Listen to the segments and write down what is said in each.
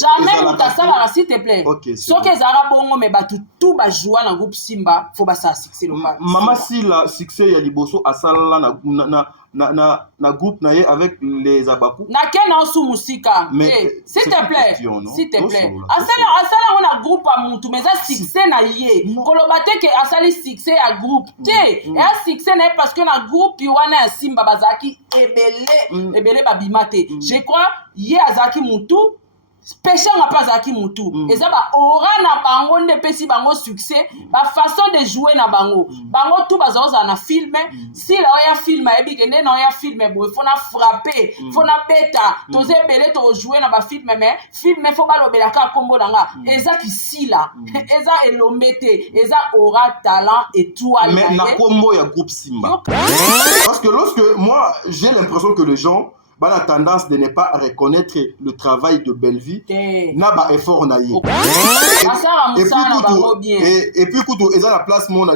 jamais mutasala s'il te plaît. Soki ezara bongo mais batu tout ba jouer na groupe Simba faut ba ça succès local. Mama si la succès ya liboso asala na groupe na ye avec les Abakou. Na kena osu musika. S'il te plaît. S'il te plaît. Asala on a groupe a mutu mais ça succès na ye. Kolobate ke asali succès à groupe. Et un succès na parce que na groupe wana ya Simba bazaki ebele babimate. Je crois ye azaki mutu péché n'a pas zaki mutu et ça ba aura na bango ne pesi bango succès ba façon de jouer na bango tout bazoza na filme si la ya film e bi kende na ya film bo faut na frapper faut na beta toze belé to jouer na ba film mais film faut ba lobela ka kombo danga eza ki la eza elombete eza aura talent et tout mais na kombo ya groupe Simba parce que lorsque moi j'ai l'impression que les gens la tendance de ne pas reconnaître le travail de Bellevue n'a pas effort naïe et puis quand ils ont la place mon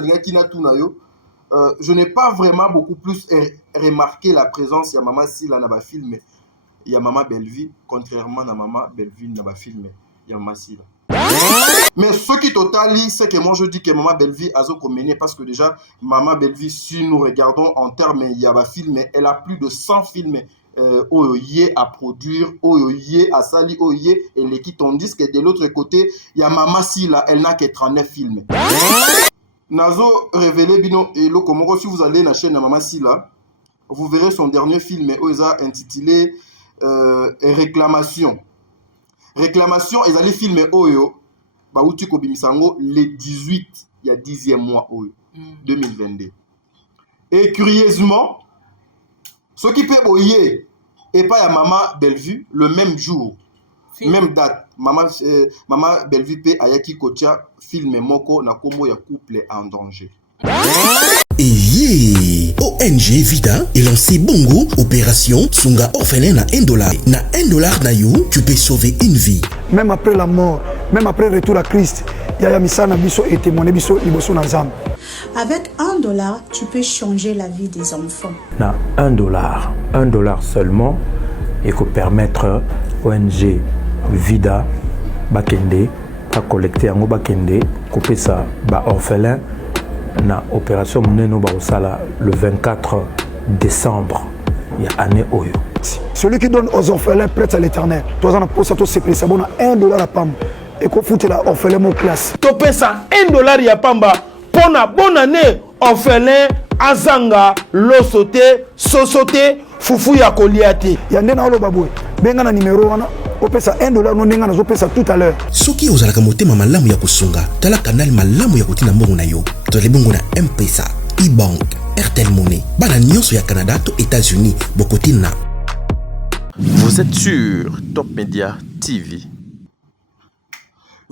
je n'ai pas vraiment beaucoup plus remarqué la présence de Maman Sila dans le film il y a Maman Bellevue contrairement à Maman Bellevue dans le film il y a Maman Sila mais ce qui totalise c'est que moi je dis que Maman Bellevue a commené parce que déjà Maman Bellevue si nous regardons en termes il y a un film elle a plus de 100 films Oye à produire, Oye à sali, Oye et l'équipe tandis que de l'autre côté, il y a Mama Sila, elle n'a que 39 films. Nazo révélé bino et le Komoro si vous allez dans la chaîne de Mama Sila, vous verrez son dernier film Oza intitulé Réclamation. Réclamation, ils allaient filmer Oyo, Baouti Kobimisango le 18, il y a 10e mois Oyo, 2022. Et curieusement, ce qui peut boyer et pas à Maman Bellevue le même jour, même date. Maman Bellevue peut ayaki kocha film moko na kombo ya couple en danger. Et ONG Vida est lancé Bongo opération Sunga orphelin na $1. Na $1 na yo, tu peux sauver une vie. Même après la mort, même après le retour à Christ, Yaya Misana biso et témoigné biso liboso na zam. Avec $1, tu peux changer la vie des enfants. Na $1 seulement, et que permettre ONG Vida Bakende à collecter un Bakende, couper ça ba orphelin na opération Mneno Baosala le 24 décembre. Il y a année Oyo. Celui qui donne aux orphelins prête à l'éternel. Toi on a posé tout c'est ça bon $1 à pam et qu'on fout la orphelin mon classe. Topé ça $1 ya pamba. Pour la bonne année, orphelin, azanga, losote, sosote, fufu ya koliate. Yandena olo baboué. Benga na numéro wana, opesa $1 no nenga na opesa tout à l'heure. Soki ozalaka motema malamu ya kusunga, tala canal malamu ya kotina mbongo na yo. Tole bongo na M-Pesa, e-bank, Airtel Money, bana nyonso ya Canada to États-Unis, bokotina. Vous êtes sur Top Media TV.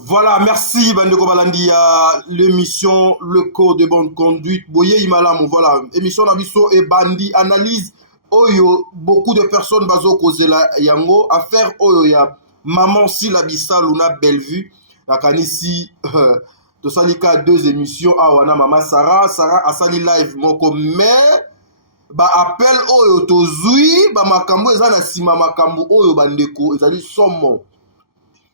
Voilà, merci Bandeko Balandia, l'émission Le Code de bonne conduite. Boye Imalam, voilà, émission Nabiso et Bandi analyse Oyo, beaucoup de personnes bazo cause la yango affaire Oyo ya Maman Sila Bissal Luna Bellevue, la kanisi de salika 2 émissions à wana Mama Sarah asali live moko mais ba appel Oyo tozui ba makambo ezana sima makambo Oyo bandeko ezali somo.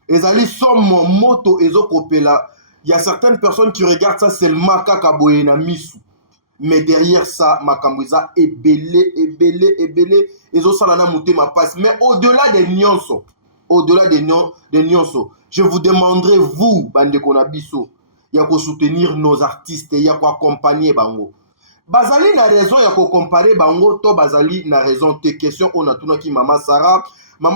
Ezali somme moto ezokopela. Il y a certaines personnes qui regardent ça seulement kaka boye na misu. Mais derrière ça, makambuza est belé. Ezosala na motema passe. Mais au-delà des nyonso, je vous demanderai vous, bande konabiso, ya ko soutenir nos artistes, ya ko accompagner bango. Bazali na raison ya ko comparer bango to bazali na raison te question on a tuna ki Mama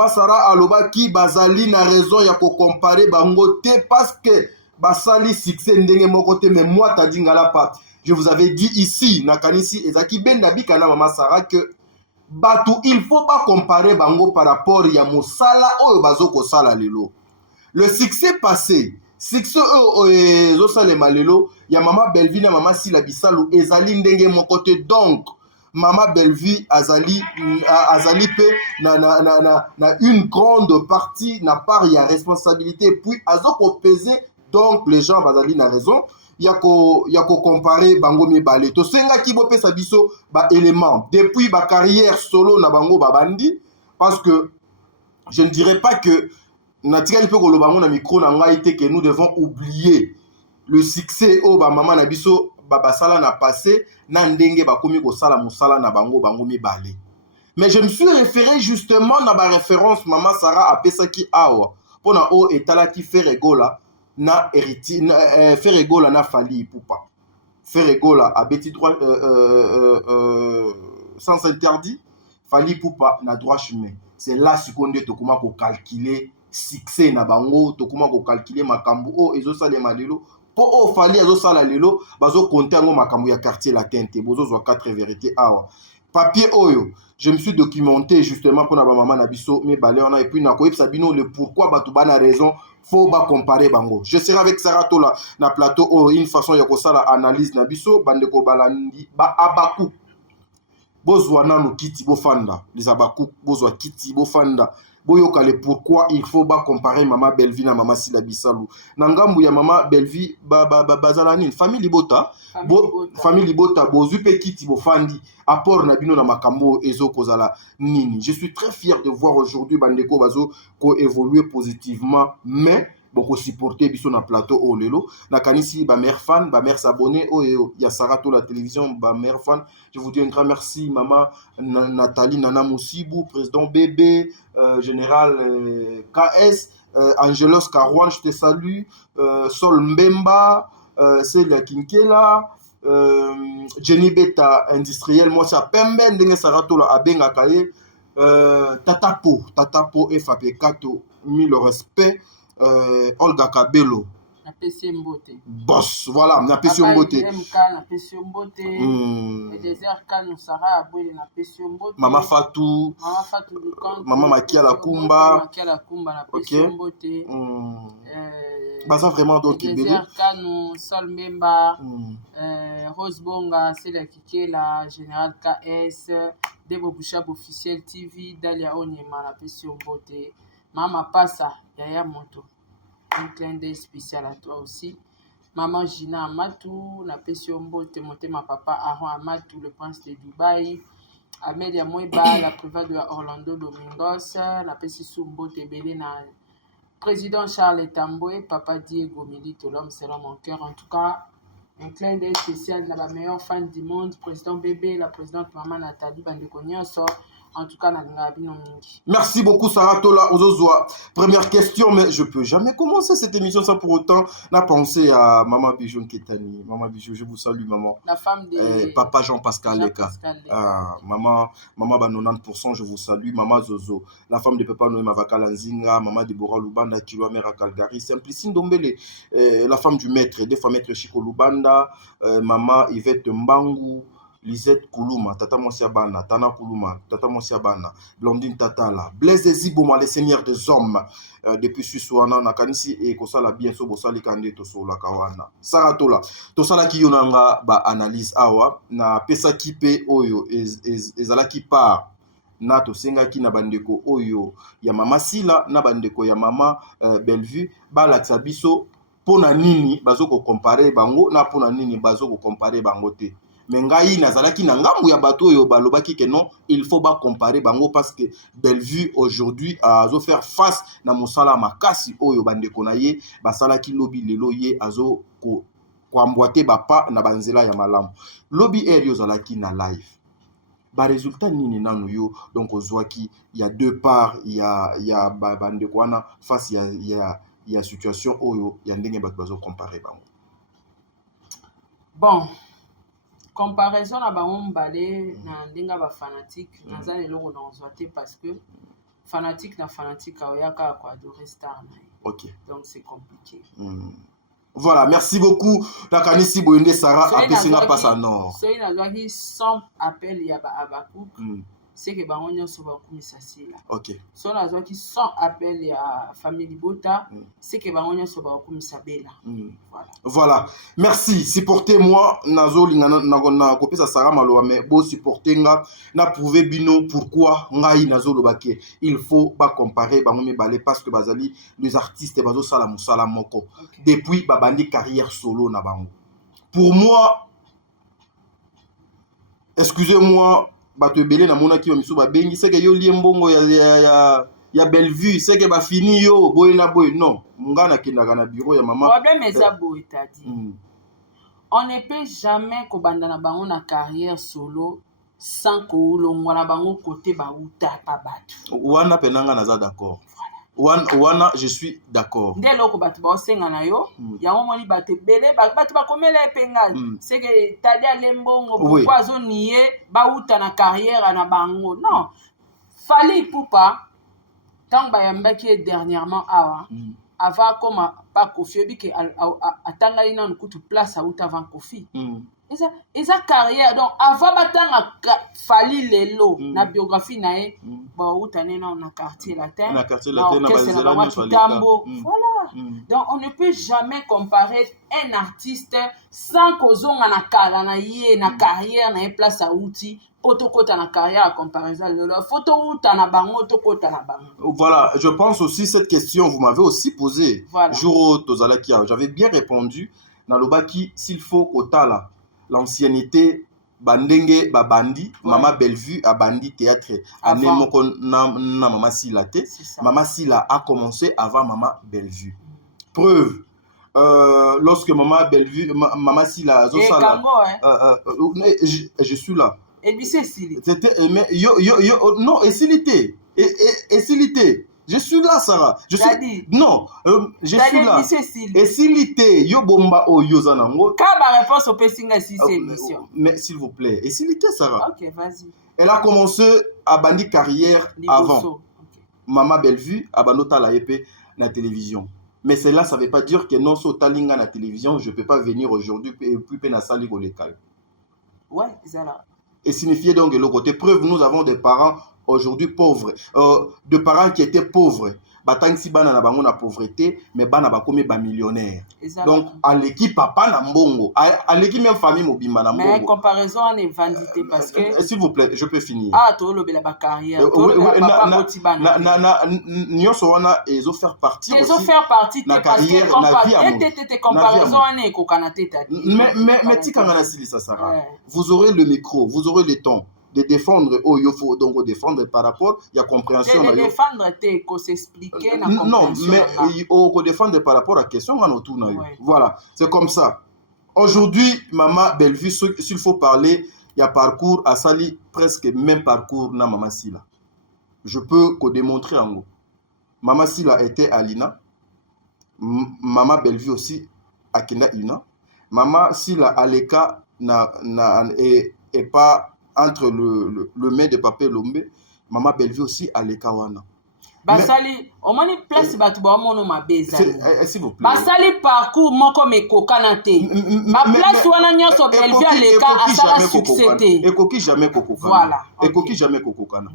Sarah aloba ki bazali na raison ya ko comparer bango te parce que basali succès ndenge moko te mais moi tadi ngala pas. Je vous avais dit ici na kanisi ezaki benda bika na Mama Sarah que batu il faut pas comparer bango par rapport ya mosala oyo bazoko sala lelo. Le succès passé succès zo sala malelo ya Mama Bellevue na Mama Sila Bissalo ezali ndenge moko te donc Mama Bellevue azali pe na une grande partie na part ya responsabilité puis azoko peser donc les gens bazali na raison yako comparer bango mibale to senga ki bo pesa biso ba élément depuis ba carrière solo na bango babandi parce que je ne dirais pas que natikali pe koloba ngo na micro na ngai te que nous devons oublier le succès au ba maman na biso basala na passé na ndenge bakomi kosala musala na bango mibale. Mais je me suis référé justement na ba référence maman Sarah apesaki awa pona o etalaki Ferregola na héritier Ferregola na Fally Ipupa. Ferregola abeti droit sans interdit, Fally Ipupa na droit chemin. C'est là seconde tokuma ko calculer succès na bango, tokuma ko calculer makambu o ezo salema lelo po o Fally ezo sala lelo bazo compter ngo makambu ya quartier latin te bozo zo 4 vérités awa. Papier oyo, je me suis documenté justement pour na ba maman na biso me balé on a et puis na ko sabino le pourquoi batu bana raison faut ba comparer bango. Je serai avec Sarah Tola na plateau o une façon ya ko sala analyse na biso bande ko balandi ba abaku bozwa nanu kiti bofanda les abaku bozwa kiti bofanda boyoka le pourquoi il faut ba comparer maman Belvi na maman Sila Bisalou na ngambu ya maman Belvi bazala nini famille Libota famille Libota bozu pe kiti bofandi apport na bino na makambo ezo kozala nini. Je suis très fier de voir aujourd'hui bandeko bazo ko évoluer positivement mais beaucoup supporter biso na plateau o lelo na kanisi ba mère fan ba mère s'abonner o ya Sarah to la télévision ba mère fan. Je vous dis un grand merci maman Nathalie Nana Moussibou président bébé général KS Angelos Karouan je te salue Sol Mbemba Célia Kinkela Jenny Beta industriel moi ça pembe ndenge Sarah to la abenga kaye Tatapo FAP Kato mille respect Olga Kabelo boss voilà na pesi mbote Mama Fatou Mama Makia la Kumba OK baza vraiment donc Désert Kano Sol Memba Rose Bonga Célia Kikela Général KS Debo Bouchab officiel TV Dalia Onyema la pesi mbote Mama Passa, Yaya Moto. Un clin d'œil spécial à toi aussi. Maman Gina Amatou, la Pession Mbote, ma papa Aaron Amatou, le prince de Dubaï. Amelia Moiba, la private de Orlando Domingos, la Pession Mbote Belena. Président Charles Tamboué, papa Diego Milito, l'homme selon mon cœur. En tout cas, un clin d'œil spécial à la meilleure fan du monde, président bébé, la présidente maman Nathalie Bandekonyoso. En tout cas, merci beaucoup Sarah Tola Ozozoa. Première question, mais je peux jamais commencer cette émission sans pour autant n'a pensé à Maman Bijou Ketani. Maman Bijou, je vous salue maman. La femme de Papa Jean-Pascal Leka. Maman ba 90%, je vous salue. Maman Zozo, la femme de Papa Noé Mavaka Lanzinga, Maman Deborah Lubanda, Kilwa Mera Calgary, Simplicine Dombele, la femme du maître, des femmes maître Chico Lubanda, Maman Yvette Mbangu. Lisette Koulouma, Tata Monsiabana, Tana Koulouma, Tata Monsiabana, Blondine Tatala, Blaise Ziboma, les seigneurs des hommes, depuis Suissouana, Nakanisi et Kosala bien so Bosali Kande Tosola Kawana. Saratola, Tosala Kiyonanga, ba analyse awa, na pesa kipe oyo, ezala ki part, na tosenga ki na bandeko oyo, ya mama Sila, na bandeko ya mama Bellevue, ba laksa biso, pona nini, bazo ko compare bango, na pona nini, bazo ko compare bango te. Mais ngai nazalaki na ngambu ya bato yo balobaki que non il faut pas comparer bango parce que Bellevue aujourd'hui azo faire face na mosala makasi oyo bandeko na ye basalaki lobby lelo ye azo ko kwambwate bapa na banzela ya malamu lobby air yo zalaki na live ba résultat nini nanu yo donc ozwaki il y a deux parts il y a bandeko wana face il y a situation oyo ya ndenge bato bazo comparer bango bon comparaison na bango mbale na ndinga ba fanatique naza lelo na ozwate parce que fanatique na fanatique aoyaka ko adorer star na. OK. Donc c'est compliqué. Voilà, merci beaucoup. Nakanisi Boyende Sarah apesinga passe à nord. So ina zwaki sans appel ya ba abaku. C'est que bango nyonso ba kumisa sila. OK. So na zwaki sans appel ya famille Bota, c'est que bango nyonso ba kumisa bela. Voilà. Merci. Supportez-moi nazo lingana na kopesa Sarah Maloa mais bo supportenga na prouver bino pourquoi ngai nazo lobake. Il faut pas comparer bango mibale parce que bazali les artistes bazo sala musala moko. Depuis babandi carrière solo na bango. Pour moi excusez-moi bato ebele na mona ki misu ba bengi c'est que yo liembongo ya Bellevue c'est que ba fini yo boy na boy non ngana kindaka na bureau ya maman problème eza boy tadi on ne peut jamais kobanda na bango na carrière solo sans koulongwa na bango côté bauta pa bato wana penanga naza d'accord wana je suis d'accord nde loko bato baosenga na yo yango moni bato ebele bato bakomela epenga c'est que tadi alembongo pourquoi azonie bauta na carrière na bango non Fally Ipupa tant bayambaki dernièrement awa avant comme pas Kofi obi ke atanga ina nkutu place auta avant Kofi eza carrière donc avant batanga Fally lelo na biographie nae bauta nena na quartier latin na bazela voilà donc on ne peut jamais comparer un artiste sans kozonga na kala na ye na carrière na place auti potokota na carrière à comparaison lelo photo uta na bango tokota na bango. Voilà, je pense aussi cette question vous m'avez aussi posé jour tozalaki j'avais bien répondu na lobaki s'il faut kotala l'ancienneté bandenge babandi Mama Bellevue a bandi théâtre anemoko na Mama Sila te Mama Sila a commencé avant Mama Bellevue preuve lorsque Mama Bellevue Mama Sila je suis là et puis c'est Sili c'était mais yo non et Silité et Silité je suis là Sarah je suis non je suis là et Silité yo bomba o yoza nango ka ba réponse au pessinga si c'est émission mais s'il vous plaît et Silité Sarah OK vas-y elle a commencé à bandi carrière avant Mama Bellevue a bandota la épée na télévision mais cela ça veut pas dire que non so talinga na télévision je peux pas venir aujourd'hui et puis na sali go local ouais c'est là et signifiait donc de l'autre côté. Preuve, nous avons des parents aujourd'hui pauvres, de parents qui étaient pauvres. Batang si bana na bango na pauvreté, mais bana ba komi ba millionnaire. Donc à l'équipe papa na mbongo, à l'équipe même famille mobimba na mbongo. Mais comparaison on est vandité parce que s'il vous plaît, je peux finir. Ah to lo bela ba carrière, to papa motibana. Na nyoso wana ezo faire partie aussi. Ezo faire partie na carrière na vie amour. Tete comparaison on est kokana teta. Mais tikanga na silisa Sarah. Vous aurez le micro, vous aurez le temps de défendre il faut donc défendre par rapport il y a compréhension de défendre te ko s'expliquer na compréhension non mais il faut défendre par rapport à question on autour na yo voilà c'est comme ça aujourd'hui Mama Bellevue s'il faut parler il y a parcours à Sali presque même parcours na Mama Sila je peux ko démontrer en gros Mama Sila était à l'INA Mama Bellevue aussi à Kenda INA Mama Sila à l'ECA et pas entre le maire de Papé Lombe, Mama Bellevue aussi à l'Ekawana. Basali, au moins place batu ba mono mabeza. S'il vous plaît. Basali parcours moko meko kanate. Ma place wana nyoso Bellevue à l'Eka a sala succès. Ekoki jamais kokokana. Voilà. Ekoki jamais kokokana.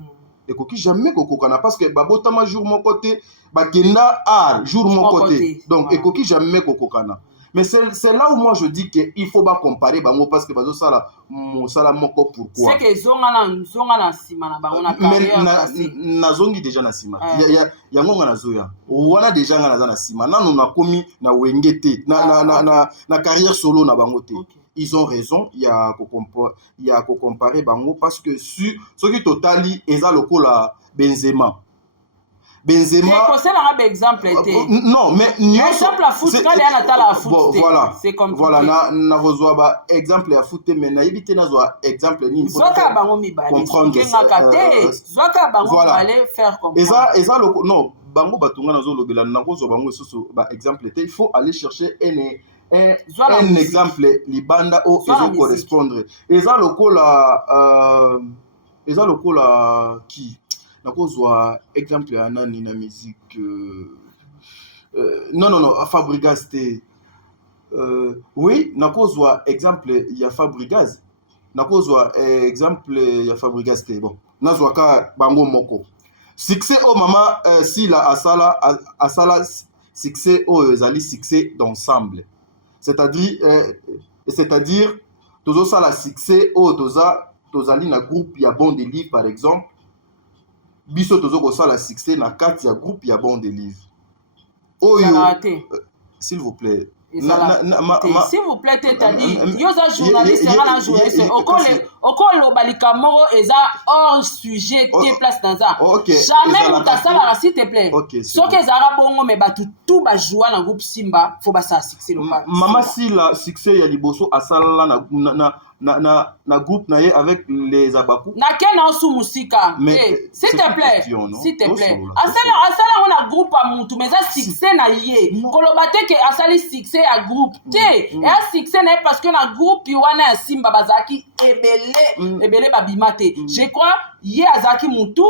Ekoki jamais kokokana parce que babotama jour mon côté, bakenda art jour mon côté. Donc ekoki jamais kokokana. Mais c'est là où moi je dis qu'il ne faut pas comparer bango parce que bazo sala moko pourquoi. C'est que zonga na sima na bango na carrière na zongi déjà na sima. Ya ngonga na zoya. Wana déjà ngana na sima. Nanu na komi na wengete na carrière solo na bango te. Ils ont raison, il y a ko comparer bango parce que sur ce qui totali eza lokola Benzema. exemple non mais exemple à foot quand il y a la foot voilà c'est comme voilà na rozwa ba exemple à foot mais na yibite na zo exemple ni zoka bango mibale zoka bango aller faire comprendre eza non bango batunga na zo lobela na rozwa bango susu ba exemple il faut aller chercher un exemple libanda au correspondre eza lokola qui nakozwa exemple ya nani na musique non Fabregas te oui nakozwa exemple ya Fabregas nakozwa exemple ya Fabregas te bon nazwa ka bango moko succès au Mama Sila asala succès au ezali succès d'ensemble c'est-à-dire tozo sala succès au tozali na groupe ya Bon Délivre par exemple biso tozo ko sala succès na kati ya groupe ya Bon Délivre oyo s'il vous plaît S'il vous plaît, c'est-à-dire, yoza journaliste, okolo balikamoro eza hors sujet qui place dans ça. Jamais ou ta sala, s'il te plaît. Ce que zara bongo me batu tout ba jouer dans groupe Simba, faut ba ça succès local. Maman si la succès ya liboso asala na groupe na avec les abaku. Na kena osu musika. S'il te plaît. S'il te plaît. Asala on a groupe a mutu mais ça succès na yé. Kolobate ke asali succès à groupe. Et un succès n'est parce que na groupe wana ya Simba bazaki ebele babimate. Je crois yé azaki mutu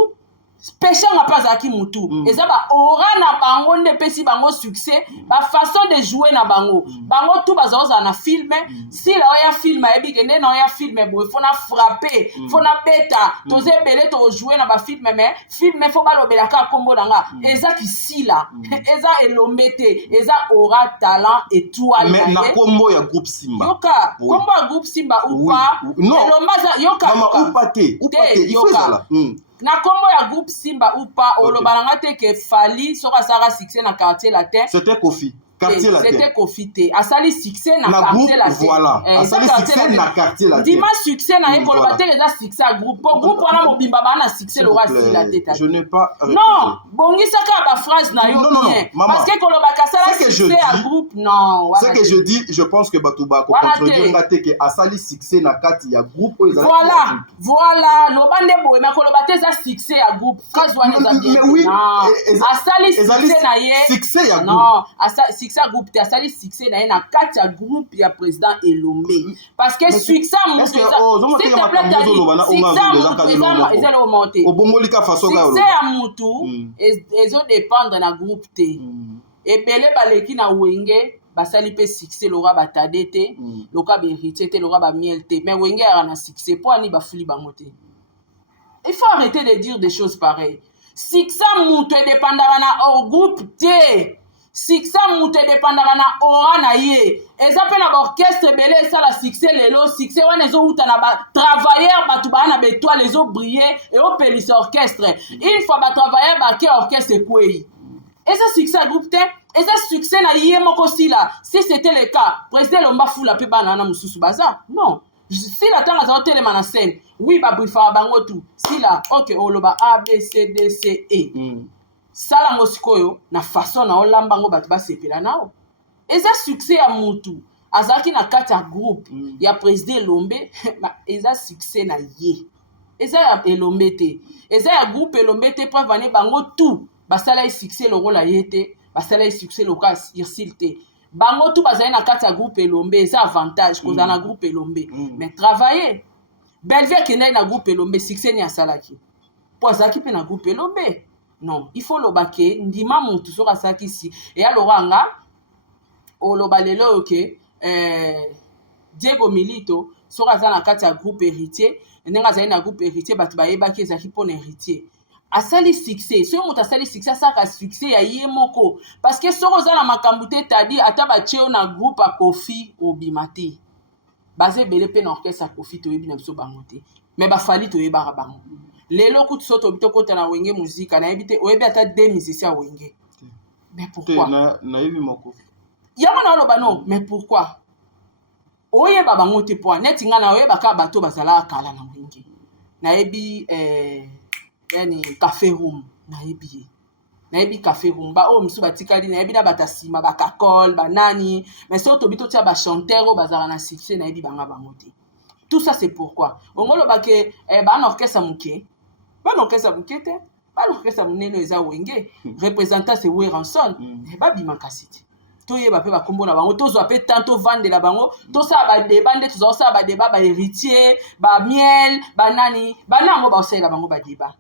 péché n'a pas zaki mutu. Et ça ba aura na bango ne pesi bango succès, ba façon de jouer na bango. Bango tout bazoza na filme, si la ya film e bi kende na ya film bo faut na frapper, faut na beta, toze belé to jouer na ba film mais film faut ba lobela ka kombo danga. Eza ki si la, eza elombete, eza aura talent étoile. Mais na kombo ya groupe Simba. Yoka, kombo ya groupe Simba ou pas? Non. Yoka, ou pas il faut ça là. Na kombo ya groupe Simba ou pas olobalanga te ke fali soka sara succès na quartier latin. C'était Kofi. Quartier latin. C'était Kofi te. Asali succès na quartier latin. Voilà. Asali succès na quartier latin. Dima succès na e kolobate les succès à groupe. Pour groupe wana mobimba bana succès le roi si la tête. Je n'ai pas non, bongi saka ba phrase na yo bien. Parce que kolobaka sala succès à groupe non. Ce que je dis, je pense que Batuba ko contredire ngate ke asali succès na kati ya groupe. Voilà, lobande boy ma kolobate za succès à groupe. Phrase wana za bien. Mais oui, asali succès na ye. Succès ya groupe. Non, asali succès groupe te asali succès na ye na kati ya groupe ya président Elombe. Parce que succès mon s'il te plaît, ezalo monter. Obomolika façon ga succès ya mutu ezo dépendre na groupe te. Ebele baleki na wenge basali pe succès lora batade te, loka be héritier te, lora ba miel te. Mais wenge a na succès po ani ba fuli bango te. Il faut arrêter de dire des choses pareilles. Succès mutu dépendra na au groupe te. Succès mutu dépendra na ora na ye. Eza pe na orchestre belé ça la succès lelo succès wana ezo uta na ba travailleurs batu ba na betoile les eaux briller et au pelis orchestre. Une fois ba travailleurs ba ke orchestre kwei. Et ça succès groupe te, et ça succès na yé moko si là. Si c'était le cas, président Lomba fula pe banana mususu baza. Non. Si la tanga za hôtel na scène, oui ba brifa bango tout. Si là, OK, oloba A B C D C E. Sala ngosikoyo na façon na olamba ngo batu ba sepela nao. Et ça succès ya mutu. Azaki na kati ya groupe, ya président Lombe, et ça succès na yé. Et ça ya Elombe te. Et ça ya groupe Elombe te pour vane bango tout. Basala succès le rôle ayete, basala succès le cas irsilte. Bango tout basala na kati ya groupe Elombe, c'est avantage qu'on a na groupe Elombe. Mais travailler. Belvia qui na groupe Elombe succès ni asalaki. Pour ça qui pe na groupe Elombe. Non, il faut le baquer, ndima mutu sera saki si. Et alors anga o lo balelo OK, Diego Milito sera za na kati ya groupe héritier, nenga za na groupe héritier batu ba yeba ki za ki pona héritier. Asali succès, si on asali succès ça ka succès ya yemoko parce que soro za na makambu te tadi ata ba cheo na groupe a Kofi obimate. Basé belé pe na orchestre a Kofi to yebi na biso bangote. Mais ba fali to yeba bango. Lelo kutu soto bito kota na wenge musique na yebite oyebi ata deux musiciens wenge. Mais pourquoi? Na yebi moko. Yama na loba non, mais pourquoi? Oyeba bangote po neti nga na oyeba ka bato bazala kala na wenge. Na yebi yani café room na yebi café room ba o misu batikali na yebi na batasima ba kakol ba nani mais soto bito tia ba chanteur o bazala na succès na yebi banga bangote. Tout ça c'est pourquoi ongolo ba ke ba na orchestre muke ba na orchestre muke te ba na orchestre munene eza wenge représentant c'est Weranson ba bima kasiti to yeba pe ba kombo na bango to zo pe tanto vendre la bango to ça ba débat nde to ça ba débat ba héritier ba miel ba nani ba nango ba osela bango ba débat.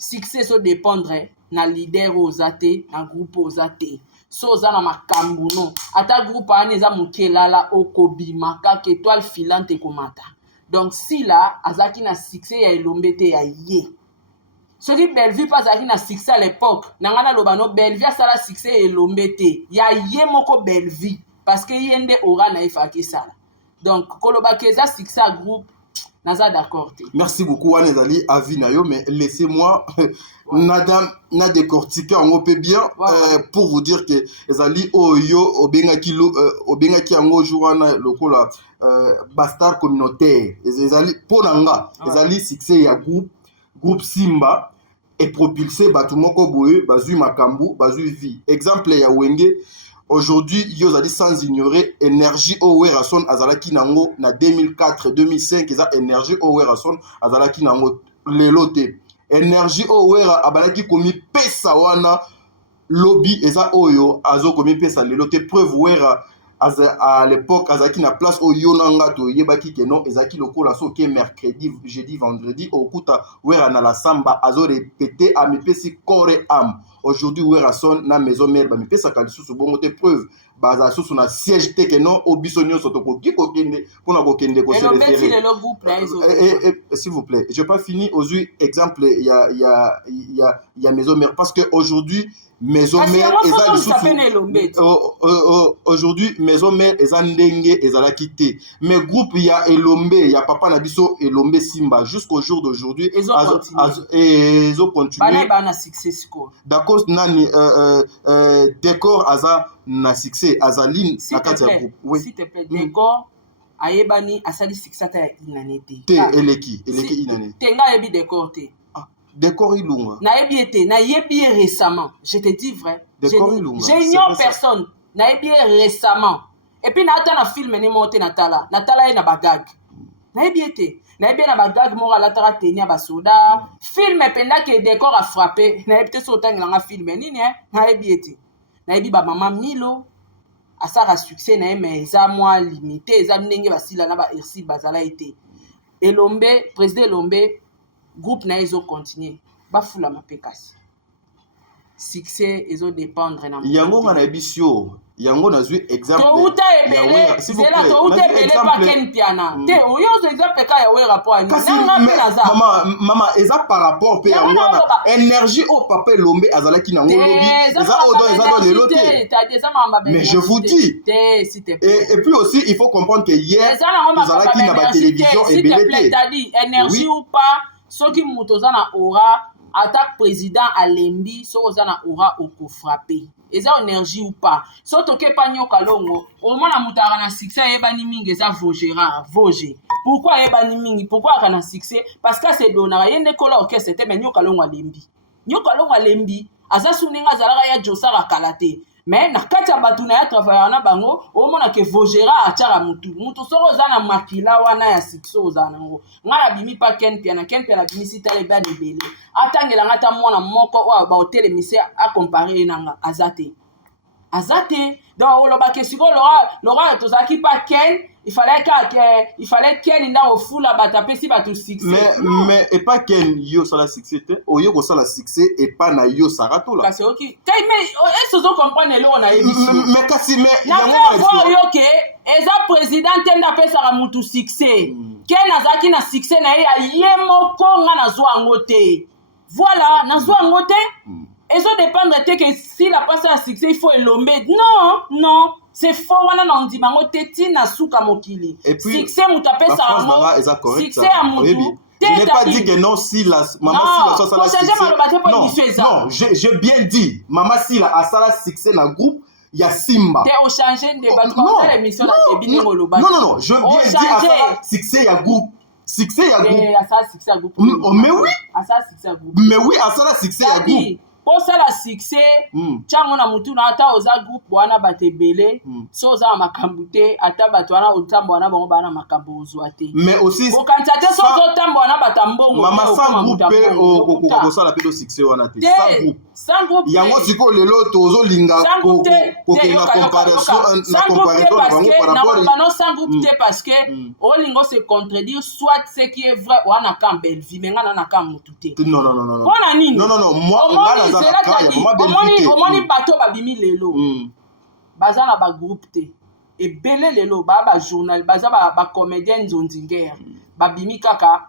Succès so dépendre na leader aux athées, na groupe aux athées. So za na makambu non. Ata groupe ani eza mukelala okobima ka étoile filante komata. Donc si là azaki na succès ya Elombe te ya ye. So di Bellevue pas azaki na succès à l'époque. Nangana lobano Bellevue sala succès Elombe te. Ya ye moko Bellevue parce que yende ora na ifaki sala. Donc koloba keza succès à groupe naza d'accord. Merci beaucoup, Anezali, avis nayo, mais laissez-moi na décortiquer en peu bien pour vous dire que Ezali Oyo Obengaki Ango Jourana Lokola Bastard communautaire. Ezali Ponanga, Ezali succès ya groupe Simba et propulsé Batumoko Boye, Bazui Makambu, Bazui Vi. Exemple ya Wenge. Aujourd'hui, Yozali sans ignorer énergie Owerason Azalaki Nango na 2004-2005 eza énergie Owerason Azalaki Nango lelote. Énergie Owera abalaki komi pesa wana lobby eza oyo azo komi pesa lelote preuve Wera à l'époque Azaki na place oyo nanga to yebaki ke non ezaki lokola so ke mercredi jeudi vendredi okuta Wera na la samba azo répéter a mipesi corps âme. Aujourd'hui Wera son na maison mère ba mipesa kalisusu bongo te preuve baza susu na siège te ke non obisonio soto ko kiko kende pona ko kende ko se référer. S'il vous plaît, je pas fini aujourd'hui exemple il y a maison mère parce que aujourd'hui maison mère aujourd'hui maison mère eza ndenge ezala quitté mais groupe il y a Elombe il y a papa na biso Elombe Simba jusqu'au jour d'aujourd'hui ezo continuer bana succès quoi d'accord nani décor aza na succès azaline na kati ya groupe oui s'il te plaît décor ayebani asali succès ta inanité te eleki inanité tenga yebi décor te décor ilunga nayebi ete nayebi récemment je te dis vrai j'ignore personne nayebi récemment et puis nata na film ne monté natala ye na bagag nayebi ete nayebi na bagag moko alataka tenia basoda film penda ke décor a frappé nayebi te so otangela film nini nayebi ete nayebi ba mama Milo asaka succès na ye mais eza mwa limité eza ndenge basila na ba RC bazala ete Elombe président Elombe groupe na ezo continuer bafula mapekasi succès ezo dépendre na yango ngana ebisio yango nazwi exemple touta ebele zela touta ebele pa ken piana te oyo zo exemple ka ya we rapport à nanga penaza mama eza par rapport pe ya wana énergie au papa Elombe azalaki nango lobi eza odo eza do lelote mais je vous dis et puis aussi il faut comprendre que hier azalaki na ba télévision ebele te énergie ou pas soki moto oza na aura attaque président alembi so oza na aura okofrappe eza énergie ou pas so toke pa nyoka longo omona moto aka na succès ayebani mingi eza Voger pourquoi ayebani mingi pourquoi aka na succès parce que c'est donara ye ndekola orchestre te mais nyoka longo alembi aza suninga azalaka ya josara kala te mais na kati ya bato na ya travailler na bango omona ke Vogera atiaka mutu soko oza na makila wana ya succès oza nango nga na bimi pa ken piana bimi sitale ba libele atangela nga ta mwana moko oyo ba hotelemisi acompare nanga azate donc oloba ke siko lora tozaki pa ken il fallait ken nda ofula batapesi bato succès mais et pas ken yo sala succès te oyo ko sala succès et pas na yo sarato là kasi ok kai mais est-ce que comprendre lo na émission mais kasi mais yango yo ke eza président tenda pesa ka mutu succès ken azaki na succès na ye moko nga na zo ango te voilà na zo ango te ezo dépendre te que s'il a passé à succès il faut Elombe non c'est faux wana na ndimango te na suka mokili succès mutu apesa ango succès ya mutu je n'ai pas dit que non si la maman si la succès non j'ai bien dit maman si la asala succès na groupe ya Simba te o changer de battre l'émission la début ni ngoloba non je bien dit asala succès ya groupe asala succès ya groupe mais oui asala succès ya groupe mais oui asala succès ya groupe posala succès ntango na mutu na ata oza groupe wana bato ebele so oza na makambo te ata bato wana otambo wana bango bana makambo ozwa te mais aussi okanisa te so ozotambo wana bato mbongo mama sans groupe pe okosala pe do succès wana te sans groupe yango siko lelo tozolinga kokena comparaison na bango par rapport non sans groupe te parce que olingo se contredire soit ce qui est vrai wana kan belle vie mais ngana na kan mutu te non pona nini non moi omoni bato babimi lelo baza na bagroupe te ebele lelo baa bajournal baza bacomédien nzondingere babimi kaka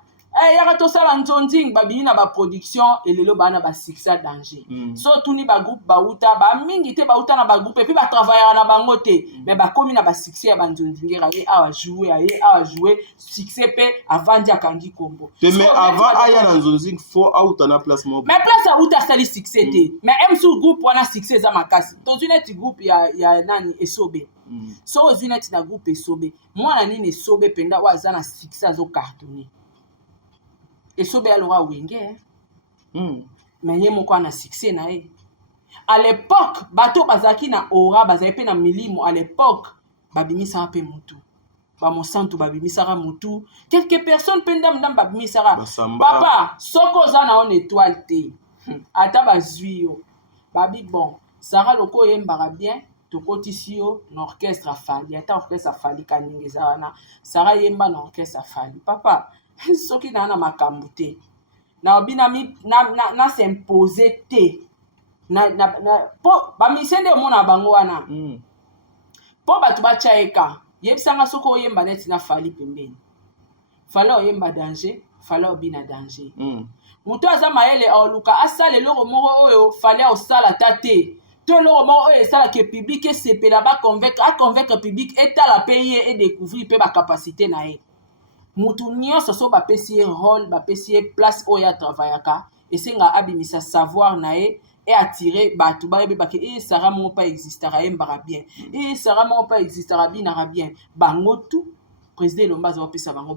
yaka tosala nzonzing babini na baproduction elelo bana basuccès danger so tuni bagroupe bauta bamingi te bauta na bagroupe epuis batravaillera na bango te mais bakomi na basuccès ya banzonzingera ye awa jouer succès mpe avandi akangi kombo mais avant aya na nzonzing fo auta na place moko mais place auta asali succès te mais sur groupe wana succès eza makasi tozwi neti groupe ya nani esobe so ozwi neti na groupe esobe mwana nini esobe mpenza oyo aza na succès azocartonne esobe alora wenge mais ye moko ana succès na ye à l'époque bato bazalaki na aura bazali mpe na milimo à l'époque babimisaka mpe mutu bamosantu babimisaka mutu quelques personnes mpe ndamdam babimisaka papa soki oza na on étoile te ata bazwi yo babi bon sara loko oyembaka bien tokotisi yo na orchestre afali ata orchestre afali kaninga eza wana sara yemba na orchestre afali papa soki na makambo te na obi na s'impose te po bamise nde omona bango wana po bato batya eka yebisanga soki oyemba neti na fali pembeni fala oyemba danger fala obi na danger moto aza mayele aoluka asala eloko moko oyo fale osala ta te to eloko moko oyo esalaka public esepela aconvaincre public etala mpe ye edécouvrir mpe bacapacité na ye mutu nyonso so bapesi ye rôle bapesi ye place oyo atravaillaka esenga abimisa savoir na ye et attirer bato bayebebake sara moko pa existara yembaka bien sara moko pa existara binaka bien bango tu président elomba aza bapesa bango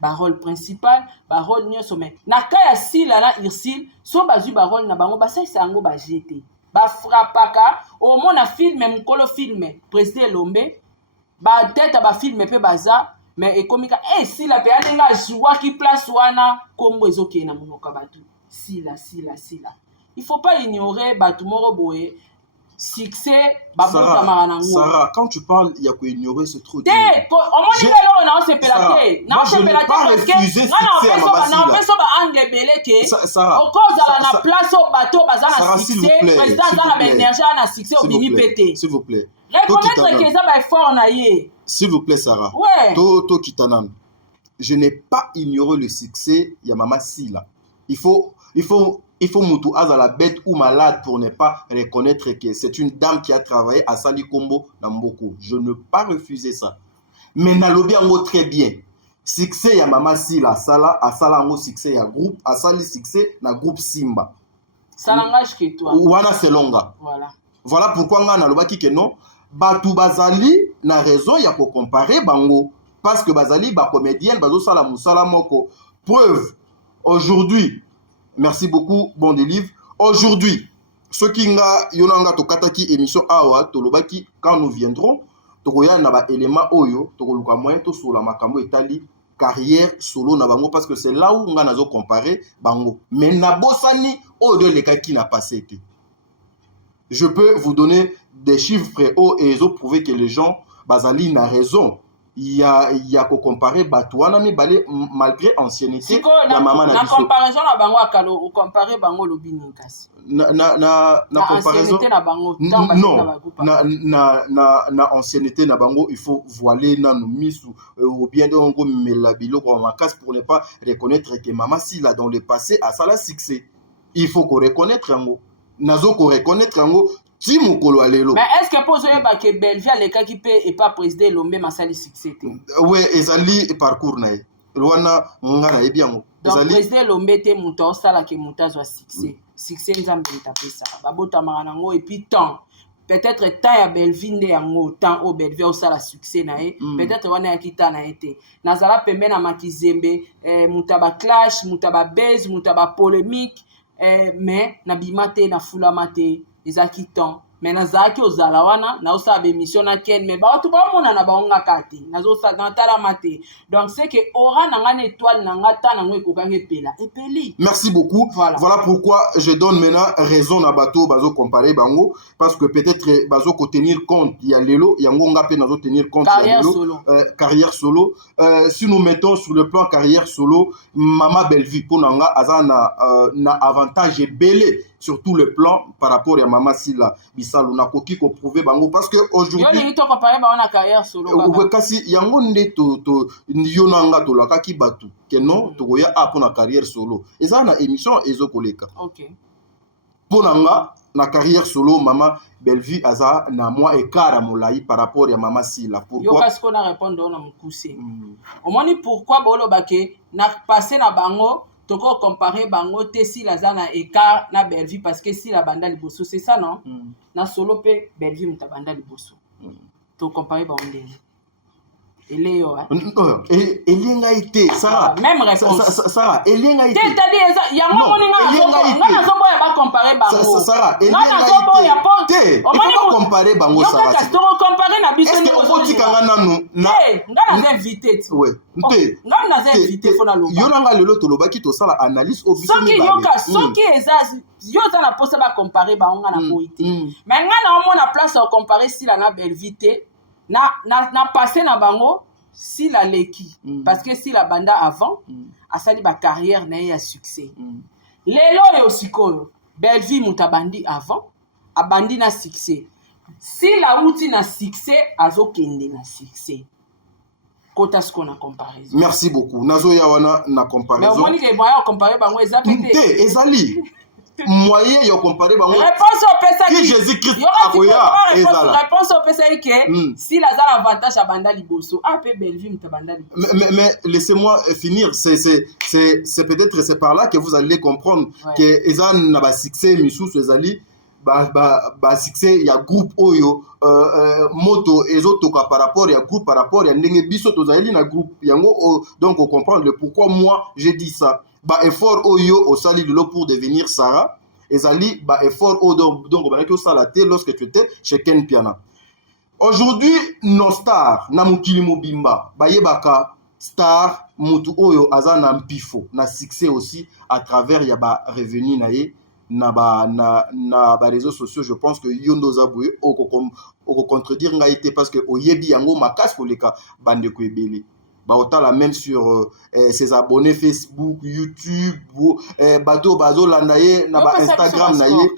barôle principal barôle nyonso me na ka ya sila na ursile so bazwi barôle na bango basalisa yango bajete bafrapaka omona filme mokolo filme président elombe batete bafilme mpe baza mais ekomika sila mpe alenga azwaki place wana kombo ezokeye na monoko ya bato sila il faut pas ignorer bato moko boye succès babotamaka nango Sarah, quand tu parles il y a quoi ignorer c'est trop te omoni lelo na osepela te na osepela te parce que na opeso baangle ebele ke okozala na place oyo bato baza na succès président aza na baénergie na succès obini mpe te s'il vous plaît reconnaître que eza baeffort na ye s'il vous plaît Sarah to kitanana je n'ai pas ignoré le succès ya mama Sila il faut mutu azala bête ou malade pour ne pas reconnaître que c'est une dame qui a travaillé à Sali Kombo na Mboko. Je ne peux pas refuser ça. Mais nalobi yango très bien. Succès ya mama Sila asala yango succès ya groupe, asali succès na groupe Simba. Ça n'engage que toi. Wana selonga. Voilà pourquoi nga nalobaki que non. Batu bazali na raison ya ko comparer bango parce que bazali ba comédienne bazo sala musala moko. Preuve aujourd'hui. Merci beaucoup, bon délivre. Aujourd'hui, ce qui nga yonanga tokataki émission awa tolobaki quand nous viendrons, tokoya na ba élément oyo tokoluka moyen to solo makambo etali carrière solo na bango parce que c'est là où nga nazo comparer bango. Mais na bosani o de lekaki na passé te. Je peux vous donner des chiffres et ils ont prouvé que les gens bazali na raison. Il y a qu'on comparer Batouana mais balé malgré ancienneté la maman na comparaison na bango akalo ou comparer bango lobini kasi na comparaison na bango non na ancienneté na bango il faut voiler na no misu ou bien donc melabilo kwa makas pour ne pas reconnaître que maman Sila dans le passé a ça la succès il faut qu'on reconnaître yango nazo ko reconnaître yango. Mais est-ce que pour que que Belvia le cas qui peut et pas président Lombe masali succès? Oui, ezali parcours na. Rwana ngara e bien. Donc président Lombe te muto sala ke mutazo succès. Succès nzambe tapesa. Babota maranango et puis temps. Peut-être temps ya Belvinde yango temps au Belvia sala succès na e. Peut-être wana ya kita na été. Nazala pembe na makizembe mutaba clash, mutaba buzz, mutaba polémique mais na bimate na fulamate ezaki temps mais nazaki ozala wana na osaba émission na ken mais bato bamona na baonga kati nazosa na tala mate donc c'est que aura nanga na étoile nanga ta nango ekokanga epela epeli. Merci beaucoup. Voilà pourquoi je donne maintenant raison na bato bazo comparer bango parce que peut-être bazo ko tenir compte il y a lelo yango nga pe nazo tenir compte ya lelo carrière solo si nous mettons sur le plan carrière solo mama Belleville pour nanga azana na avantage belé sur tous les plans par rapport à Mama Sila Bisalo na koki ko prouver bango parce que aujourd'hui yo to comparer ba na carrière solo kasi yango nde to yonanga to la kaki batu que non to ya a pour na carrière solo et ça na émission ezo koleka OK ponanga na carrière solo Mama Bellevue aza na moi écart molai par rapport à Mama Sila pourquoi yo parce qu'on a répondre on a mukuse au moins pourquoi bolo bake na passer na bango toko comparer bango te si la zana écart na Bellevue parce que si la banda liboso c'est ça non na solo pe Bellevue mutabanda liboso to comparer bango ndenge Eléo elenga été ça même réponse ça elenga été c'est-à-dire il y a moi on zobo ya ba comparer bango ça elenga été on va comparer bango ça yo to comparer na biso ni ko tikanga nanu na ngana invité ouais nte ngana invité fona lo yo nanga lelo to lobaki to sala analyse au biso ni ba soki ezaz yo za na posa ba comparer bango ngana boité mais ngana o mona place au comparer si la na Bellevue na passé na bango si la leki parce que si la banda avant a sali ba carrière na ya succès lelo yo sikoyo Bellevue mutabandi avant abandi na succès si la outi na succès azokende na succès kota ce qu'on a comparaison merci beaucoup nazo ya wana na comparaison mais on dit que moyen comparer bango ezapité ezali moyen yo comparer bango réponse au pesa qui Jésus-Christ akoya ezala réponse au pesa que si la za avantage à banda liboso pe Bellevue mutabanda liboso mais laissez-moi finir c'est peut-être c'est par là que vous allez comprendre que ezan na ba succès misusu ezali ba succès ya groupe oyo moto ezotoka par rapport ya groupe par rapport ya ndenge biso tozali na groupe yango donc on comprend le pourquoi moi j'ai dit ça ba effort oyo au sali de l'eau pour devenir Sarah ezali ba effort donc banaki au salaté lorsque tu étais chez Ken Piana aujourd'hui nos stars na mukili mobimba bayebaka star mutu oyo azana mpifo na succès aussi à travers ya ba revenu na ye na ba réseaux sociaux je pense que yondo zaboué oko contredire ngaité parce que oyebi yango makas koleka bande ko ebele la même sur ses abonnés Facebook, YouTube, bateau bazo landaye na ba Instagram naye.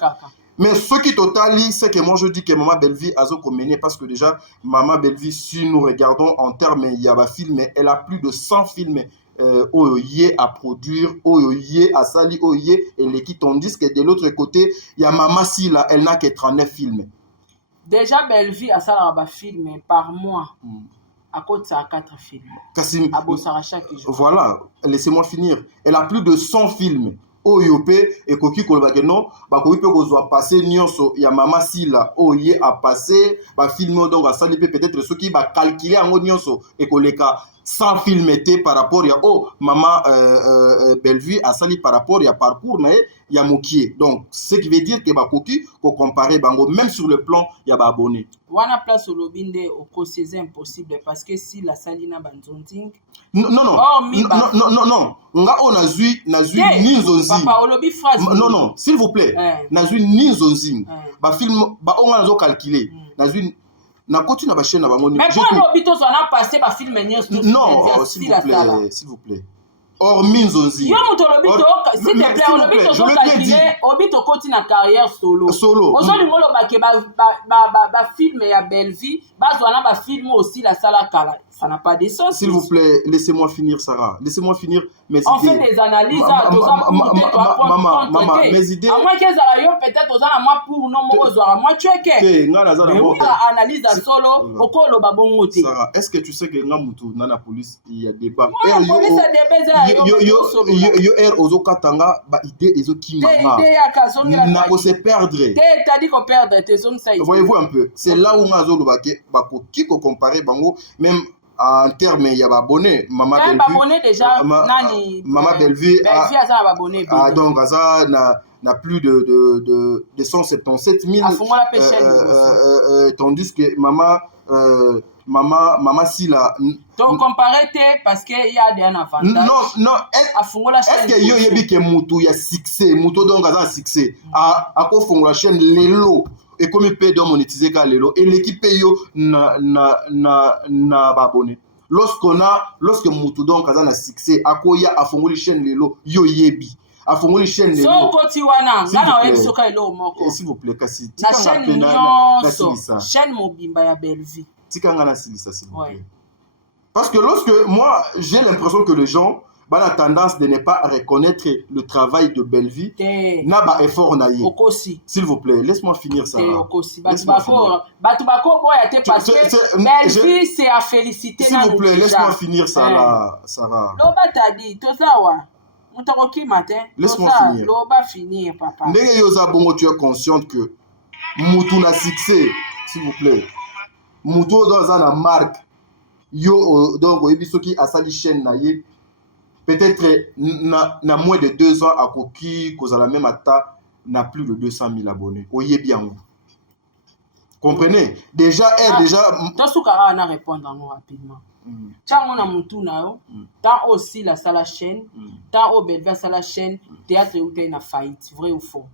Mais ce qui totali, c'est que moi je dis que Mama Bellevue a mené parce que déjà Mama Bellevue, si nous regardons en termes il y a ba film, elle a plus de 100 films oyoye à produire, oyoye à sali, oyoye et l'équipe tandis que de l'autre côté il y a Mama Sila, elle n'a que 39 films. Déjà Bellevue a ça ba film par mois. À côté ça 4 films. Kassim, à Bossara chaque jour. Voilà, laissez-moi finir. Elle a plus de 100 films. Oyope et koki kolobake non, ba koki pe kozwa passer nyonso ya Mama Sila oye a passer ba film donc a sali peut-être ceux qui va calculer en nyonso et koleka 100 films étaient par rapport à Mama Bellevue a sali par rapport à parcours na ya mokie. Donc ce qui veut dire que ba koki ko comparer bango même sur le plan ya ba abonné. Wana place au lobinde au c'est impossible parce que si la salina banzonting non nga on a zui ninzonzing papa olobi phrase non s'il vous plaît na zui ninzonzing ba film ba on a zo calculer na zui na continue ba chaîne na bango mais quand olobi to ça na passé ba film non s'il vous plaît or minzonzi yo moto olobi to s'il te plaît olobi to zo calculer obi to continue na carrière solo ozoli ngolo ba ke ba film ya Bellevue bazwana ba film aussi la sala kala ça n'a pas de sens. S'il vous plaît, laissez-moi finir, Sarah. Laissez-moi finir mes idées. On fait des analyses. Maman, mes idées. À moins qu'ils aient peut-être aux moi pour non moi moi tu es que. Mais oui, analyse à solo. Pourquoi le babon moté. Sarah, est-ce que tu sais que Namutu dans la police il y a débat. La police a débat. Yo ozo katanga ba idée ezo kimama. Idée ya kazongi. Na ko se perdre. T'as dit qu'on perdre tes zones ça. Voyez-vous un peu. C'est là où ngazo lobake ba ko kiko comparer bango même en termes il y a abonné Mama Bellevue abonné déjà nani Mama Bellevue a abonné donc ça n'a plus de 177 000 tandis que Mama Sila donc comparer parce que il y a des avantages non est-ce que yo yebi ke mutu ya succès mutu donc ça succès a ko fongola chaîne lelo et comme il peut donc monétiser quand lelo et l'équipe yo na abonné lorsque mutu donc ça na succès akoya a fongoli chaîne lelo yo yebi afongoli chaîne so koti wana ngana oyebi soka elo moko s'il vous plaît kasi na chaîne nyonso silisa chaîne mobimba ya Bellevue tika ngana silisa s'il vous plaît parce que lorsque moi j'ai l'impression que les gens a tendance de ne pas reconnaître le travail de Bellevue na ba effort na ye s'il vous plaît laisse-moi finir ça batu bako boya te parce que Bellevue c'est à féliciter s'il vous plaît laisse-moi finir ça là Sarah loba tadi tozawa laisse-moi finir loba finir papa ndenge yoza bongo tu es consciente que mutu na succès s'il vous plaît mutu dans una marque yo donc oyebi soki asali chaîne na ye peut-être na moins de 2 ans à Koki, kozala même ata n'a plus de 200 000 abonnés. Oyebi yango. Comprenez? Déjà déjà Tosukara na répondre en rapidement. Tant on a mutu na yo, tant aussi la sala chaîne, tant au Bellevue sala chaîne, théâtre ou na faillite, vrai ou faux?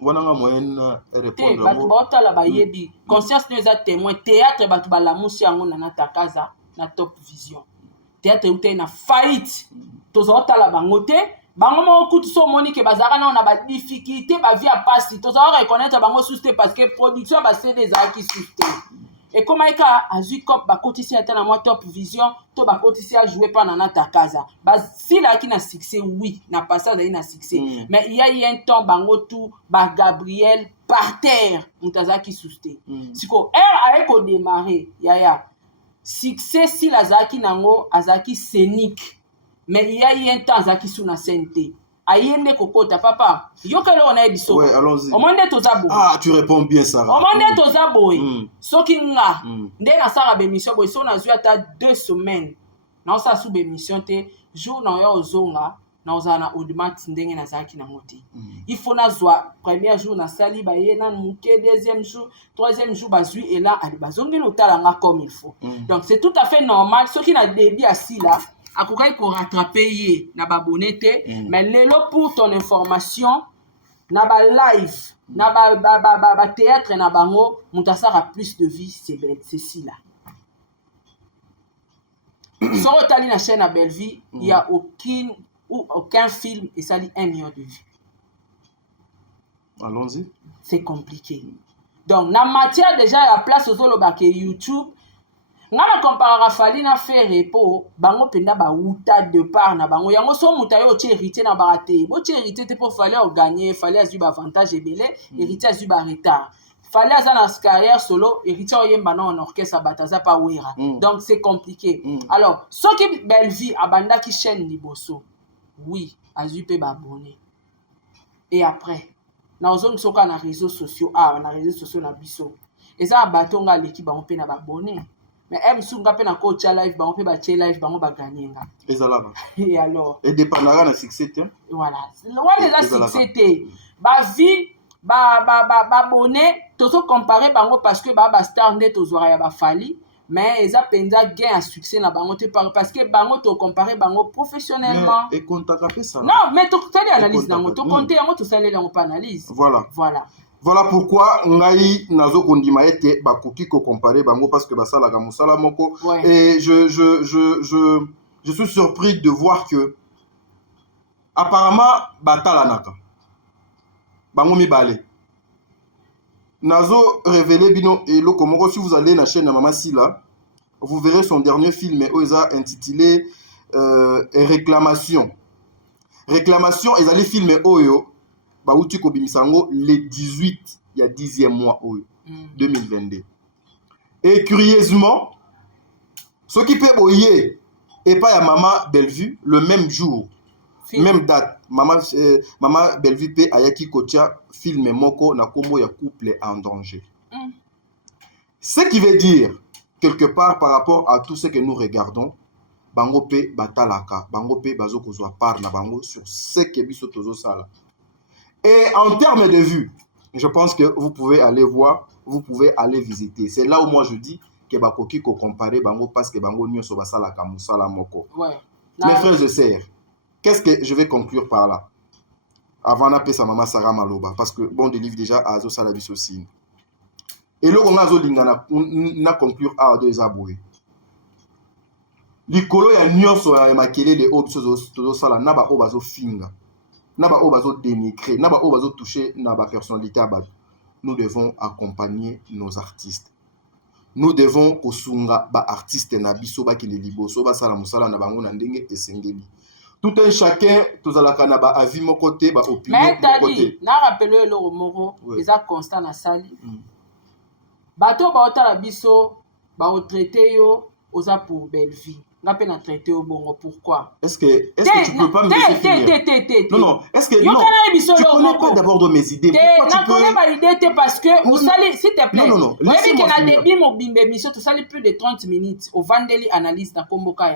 Wananga moyenne répondre. Batu bota la bayebi, conscience nous a témoin théâtre batu balamusi yango na takaza na Top Vision. Théâtre ou na faillite tozota la bangote bango mo kutu so moni ke bazaka na on a difficulté ba vie à passer tozora reconnaître bango susté parce que production ba CD za ki susté et comme ika azui cop ba kotisi ata na moi Top Vision to ba kotisi a jouer pas na takaza ba si la ki na succès oui na passage na succès mais il y a eu un temps bango tout ba Gabriel par terre mutaza ki susté siko a ko démarrer ya succès si la zaki nango azaki scénique mais il y a eu un temps azaki sous na scène ayende kokota papa yokelo on a biso ouais allons-y au monde tozabo tu réponds bien Sarah au monde tozabo soki nga nde na sala be mission boy so na zui ata 2 semaines na sa sous be mission te jour na yo ozonga na ozana audimat ndenge na zaki na ngoti il faut na zwa premier jour na sali ba ye na muke deuxième jour troisième jour ba zui et là ali bazongi no talanga comme il faut donc c'est tout à fait normal ce qui na débit assis là akokai ko rattraper ye na ba bonete mais lelo pour ton information na ba live na ba théâtre na bango mutasara plus de vie c'est ceci là sur otali na chaîne à Bellevue il y a aucun film et ça lit 1 million de vues. Allons-y. C'est compliqué. Donc, na matière déjà la place aux olobake YouTube, ngana comparera fali na faire repo, bango penda ba uta de part na bango yango so mutayo ti hérité na barate. Bo ti hérité te pour fallait gagner, fallait azuba avantage ebele, hérité azuba retard. Fallait azana carrière solo, hérité oyemba na en orchestre bataza pa wera. Donc c'est compliqué. Alors, ce qui Bellevue abanda ki chaîne liboso. Oui, azupe ba abonné. Et après, na ozon soka na réseaux sociaux, na réseaux sociaux na biso. Et ça batonga l'équipe ba on pe na ba abonné. Mais sunga pe na coach live ba on pe ba che live ba on ba gagner nga. Et ça là. Et alors. Et dépendra na succès te. Voilà. Ouais déjà succès te. Ba vie ba abonné, tozo comparer bango parce que ba star net ozora ya ba fali. Mais ils ont penza gain à succès na bango te parce que bango to comparer bango professionnellement et contacter ça non mais to tali analyse nango to compter yango to sale yango pas analyse voilà pourquoi ngai nazo kondima ete bakoki ko comparer bango parce que basala ka musala moko et je suis surpris de voir que apparemment batalanaka bango mibale Nazo révélé bino et le Komoro. Si vous allez na chaîne de Mama Sila, vous verrez son dernier film intitulé Réclamation. Réclamation, ils allaient filmer Oyo, Baouti Kobimisango, le 18, il y a 10e mois Oyo, 2022. Et curieusement, ce qui peut boyer et pas à Mama Bellevue le même jour. Même date, Mama Bellevue pe ayaki kotia film moko na kombo ya couple en danger. Ce qui veut dire quelque part par rapport à tout ce que nous regardons, bango pe batalaka, bango pe bazoko zwa par na bango sur ce que biso tozo sala. Et en termes de vue, je pense que vous pouvez aller voir, vous pouvez aller visiter. C'est là où moi je dis que bakoki ko comparer bango parce que bango nyonso basala ka musala moko. Mes frères et sœurs, qu'est-ce que je vais conclure par là? Avant d'appeler sa maman Sarah Maloba, parce que bon, des livres déjà à Azo Salabis aussi. Et là, on a Azo Lingana, on a conclure à deux aboués. likolo ya nyonso ya makelele oyo biso tozosala na baoyo bazofinga na baoyo bazodénigrer na baoyo bazotouche na bapersonnalité ya bato. Nous devons accompagner nos artistes. Nous devons kosunga baartiste na biso bakende liboso basala mosala na bango na ndenge esengeli. Tout un chacun tozalaka na baavis moko te baopinion moko te. Na rappele eloko moko eza constant na sali bato baotala biso baotraite yo oza pour belle vie. Nga pe na traité au bongo, pourquoi? Est-ce que tu peux pas me laisser finir? Non, est-ce que non, tu connais pas d'abord de mes idées? Pourquoi tu peux... connais pas l'idée parce que vous allez, s'il te plaît. Non, laissez-moi finir. Début mon bimbe mission, tu sali plus de 30 minutes au Vandeli analyse dans Komboka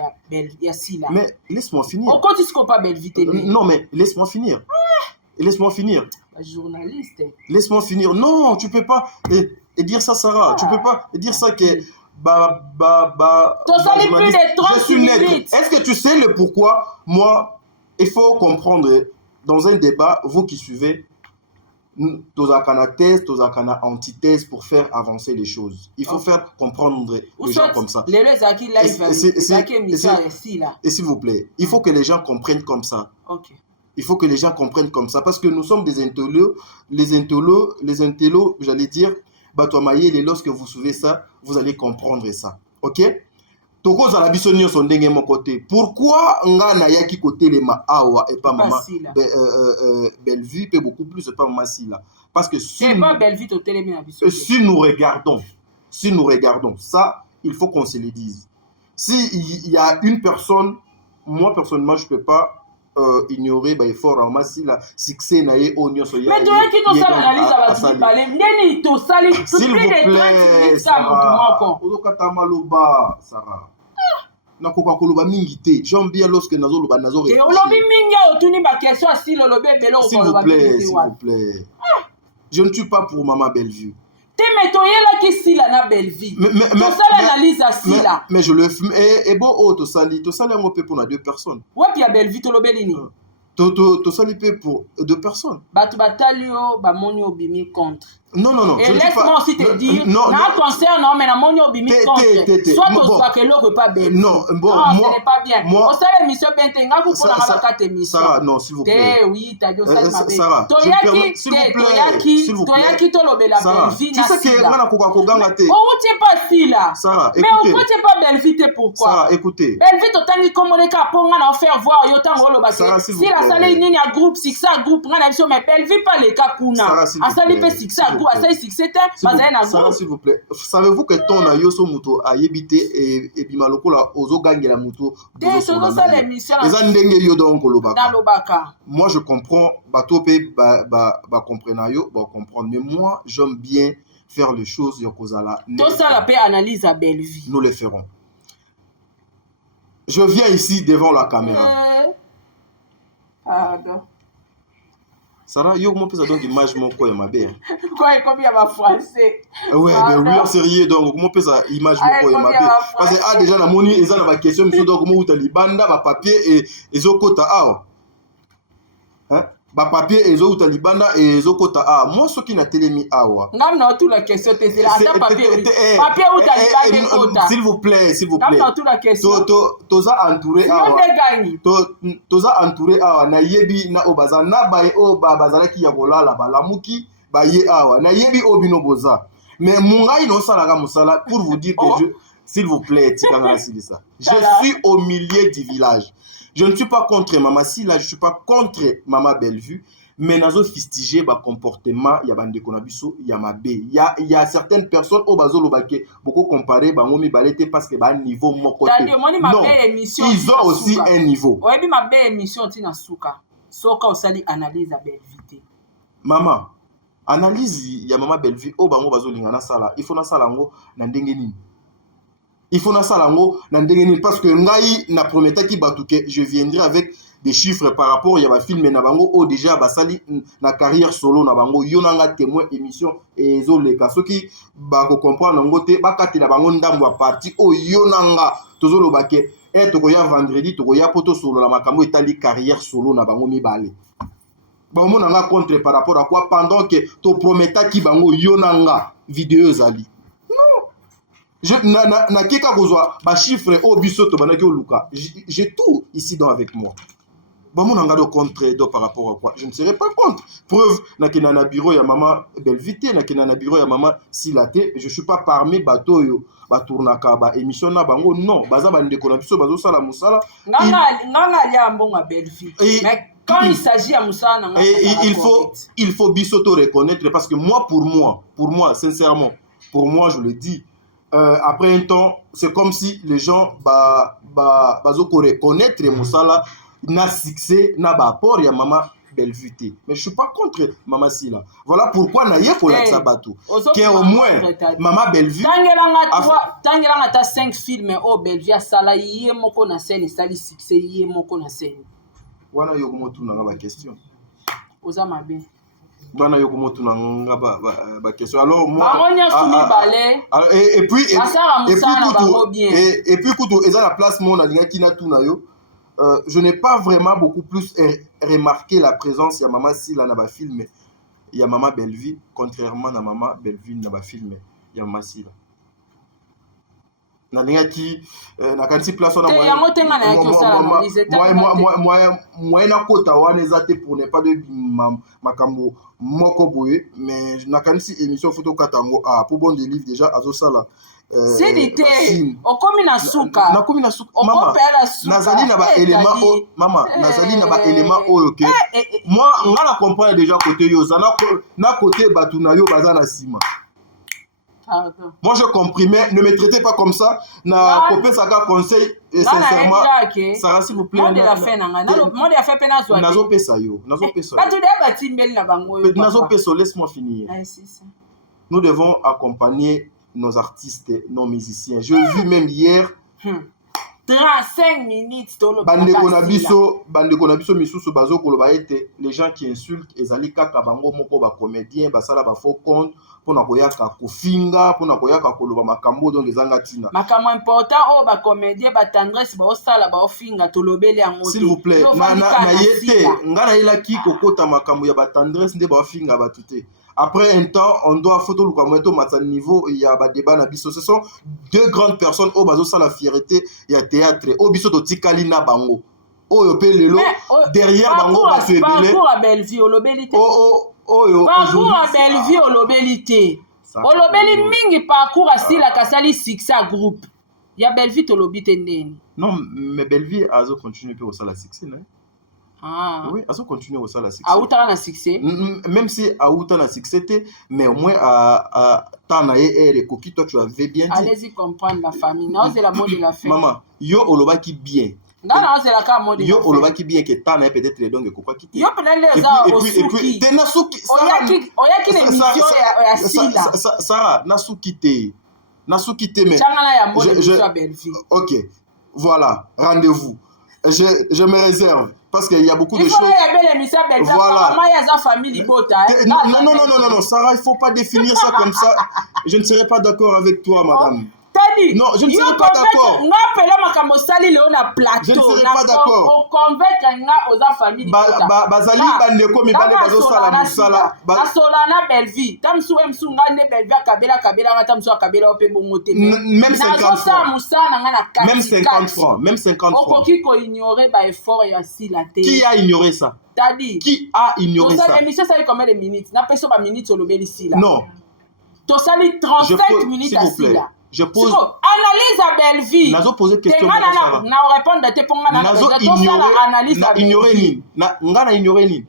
ya Sila. Mais laisse-moi finir. On continue ce qu'on pas belle vite. Non, mais laisse-moi finir. Laisse-moi finir. Journaliste. Laisse-moi finir. Non, tu peux pas et dire ça, Sarah. Tu peux pas dire ça que plus de 30 minutes. Est-ce que tu sais le pourquoi? Moi, il faut comprendre dans un débat, vous qui suivez, tozakana thèse, tozakana antithèse pour faire avancer les choses. Il faut faire comprendre les gens comme ça. Et s'il vous plaît, il faut que les gens comprennent comme ça. Ok. Il faut que les gens comprennent comme ça parce que nous sommes des intellos, les intellos, j'allais dire, lorsque vous suivez ça, vous allez comprendre ça. Ok? Toko za la biso nyonso ndenge mon côté. Pourquoi ngana yaki côté les ma awa et pas maman Bellevue peut beaucoup plus et pas maman Sila? Parce que si nous regardons ça, il faut qu'on se le dise. Si il y a une personne, moi personnellement je peux pas ignorer effort en masse la succès naie au nyonso ya. Mais tu as qui to ça analyse à parler neni to sali tout de ça okata maloba Sarah na koka koloba mingi te j'aime bien lorsque nazo loba nazo et olobi mingi otuni ba question si lolobe belo koloba mingi s'il vous plaît je ne tue pas pour maman Bellevue. Temetoyela qui Sila na Bellevue. To sala analyse à Sila. Mais je le fume et bon to sali un peu pour 2 personnes. Ouais puis à Bellevue to lobelini. To sali peu pour 2 personnes. Batu batalio ba moni obimi contre. Non. Et laisse-moi aussi te dire, na concert non mais na moni obimi contre. Soit to soit que l'autre pas belle. Non, bon moi ce n'est pas bien. On sala émission bentenga ku pona na bakate émission. Sarah, non, s'il vous plaît. Oui, t'as dit ça ma belle. Sarah, Toyaki to lobela Bellevue na Sila. Tu sais que ngana koka koganga te. On tient pas Sila. Sarah, mais on tient pas Bellevue pourquoi? Sarah, écoutez. Bellevue to tangi komoneka ponga na faire voir yo tango lo base. Sila sala nini a groupe succès groupe ngana biso mais Bellevue pas le cas kuna. Asali pe succès groupe asali succès Sarah, s'il vous plaît. Savez-vous que ton ayoso muto a yebite et bimaloko la ozo gangela muto. Moi je comprends batope ba comprendre yo, ba comprendre mais moi j'aime bien faire les choses yokozala. Tout ça la paix analyse à Bellevue. Nous le ferons. Je viens ici devant la caméra. Pardon. Sarah, yo comment peut-ça donc image mon quoi ma belle? Quoi comme il y a ma français. Ouais, mais oui, sérieux donc comment peut ça image mon quoi ma belle? Parce que déjà la moni ils ont la question monsieur donc comment tu libanda ba papier et zokota ah. Hein? Ba papier et zo libanda et zokota ah. Moi ce qui n'a télémi awa. Ngam na tout la question te c'est là papier où libanda kota. S'il vous plaît. Ngam na tout la question. Toza entouré awa. Toza entouré awa na yebi na obaza na bae o bazala ki ya kolala balamuki ba ye awa na yebi obino boza. Mais mungai no sala musala pour vous dire que s'il vous plaît, je suis au milieu du village. Je ne suis pas contre Maman Sila, je ne suis pas contre Maman Bellevue, mais nazo fustigé ba comportement ya bande konabiso ya mabe. Il y a certaines personnes au bazolo baké beaucoup comparé ba ngomi balete parce que ba niveau moko te. Non, ils ont aussi un niveau. Ouais, bi ma belle émission tina suka. Soka osali analyse à Bellevue. Maman, analyse ya Maman Bellevue o bango bazolinga na sala. Il faut na sala ngo na ndenge nini. Il faut na salango na ndenge parce que ngai na prometa ki batuke je viendrai avec des chiffres par rapport ya ba film na bango o déjà basali na carrière solo na bango yonanga témoin émission et zoleka soki ba ko comprendre ngote bakati na bango ndambo a parti o yonanga tozolo bake to ya vendredi to ya poto solo la makambo etali carrière solo na bango mibale ba monanga contre par rapport à quoi pendant que to prometa ki bango yonanga vidéo zali. na kika kozwa ba chiffre au bisoto banaki oluka. J'ai tout ici dans avec moi. Bon, mon engagement contre donc par rapport à quoi? Je ne serai pas contre. Preuve, na kina bureau ya maman Belvité, na kina bureau ya maman Silaté, je suis pas parmi bateau yo, ba tournaka ba émission na bango non, baza ba ndeko na biso bazo sala musala. Nganga ya mbonga Belvité. Mais quand il s'agit à musala nga il faut bisoto reconnaître parce que pour moi sincèrement, pour moi je le dis après un temps, c'est comme si les gens bazo ko reconnaître musala na succès na apport ya maman Belvité, mais je suis pas contre maman Sila. Voilà pourquoi na yeko la sabato qui au moins maman Belvité tangelanga ta 5 films au Belvia sala yé moko na scène sali succès yé moko na scène wana yo komotu na ba question oza mabe wana yo komotu na ba question alors moi et puis kutu eza la place mon alinga kina tuna yo. Je n'ai pas vraiment beaucoup plus remarqué la présence de maman Sila dans le film. Il y a maman Belvie, contrairement à maman Belvie dans le film. Il y a maman Sila. Qui na kanti place on moi na kota wana ezate pour ne pas de makambo moko boye mais na kanti émission photo katango pour bon délivre déjà azosala Sédité, okomi na suka. Nakomi na suka. Mama, nazali na ba élément mama, nazali na ba élément oyo ke. Moi, nga na comprendre déjà côté yo, na côté batu na yo baza na sima. Moi je comprimais, ne me traitez pas comme ça. Na copé saka conseil et sincèrement. Ça s'il vous plaît. Monde la fait nanga. Monde la fait pena zo. Nazo pesa yo, nazo pesa. Batu de batimbeli na bango yo. Nazo pesa, laisse-moi finir. Nous devons accompagner nos artistes, nos musiciens. J'ai vu même hier 35 minutes bandeko na biso misusu bazo koloba ete les gens qui insultent ezali kaka bango moko ba comédien basala ba faux compte pona koyaka kofinga pona koyaka koloba makambo donc ezanga tina makambo important o ba comédien ba tendresse ba osala ba ofinga tolobeli yango s'il vous plaît na yete ngana ila ki kokota makambo ya ba tendresse nde ba ofinga ba tuté. Après un temps, on doit photo le commenter au niveau, il y a des débats na biso. Ce sont deux grandes personnes au bazo sa la fierté, il y a théâtre, au biso to tikali na bango. Oh yo pe lelo derrière bango ba se belé. Parcours à Belleville au lobelité. Parcours à Belleville au lobelité. Au lobeli mingi parcours à style la kasali succès groupe. Il y a Belleville au lobité ndeni. Non, mais Belleville a continué pour ça la succès, non? Ah. Oui, à continuer au salaire succès. Aouta na succès. Même si Aouta na succès, mais au moins à Tanae et Koki, toi tu avais bien dit. Allez-y comprendre la famille. Non, c'est la mode de la famille. Maman, yo oloba qui bien. Non, c'est la cas mode de la famille. Yo oloba qui bien que Tanae peut-être les dons que quoi qui. Yo peut-être les gens au souki. Et puis, t'es Nasuki. Oyaki l'émission ya Sila. Sarah, Nasuki te. Nasuki te mais. Changana ya mode de la Belleville. Ok, voilà, rendez-vous. Je me réserve. Parce qu'il y a beaucoup de choses. Voilà. Non, Sarah, il ne faut pas définir ça comme ça. Je ne serai pas d'accord avec toi, madame. Non, je ne serai pas d'accord. Je ne serai pas d'accord. Bazali bandeko mibale bazo sala musala. Nasolana Belleville. Tamsu emsu ngande Belleville kabela kabela tamsu kabela ope bongote. Même 50 francs. Même 50 francs. Même 50 francs. Okoki ko ignorer ba effort ya Silaté. Qui a ignoré ça? Tadi. Qui a ignoré ça? Cette émission ça fait combien de minutes? Na peso ba minutes au lobeli Sila. Non. To sali 35 minutes à Sila. Je pose. Analyse à Belleville. Nazo poser question. Na répondre te ponga na. Nazo ignorer ni. Ngana ignorer ni.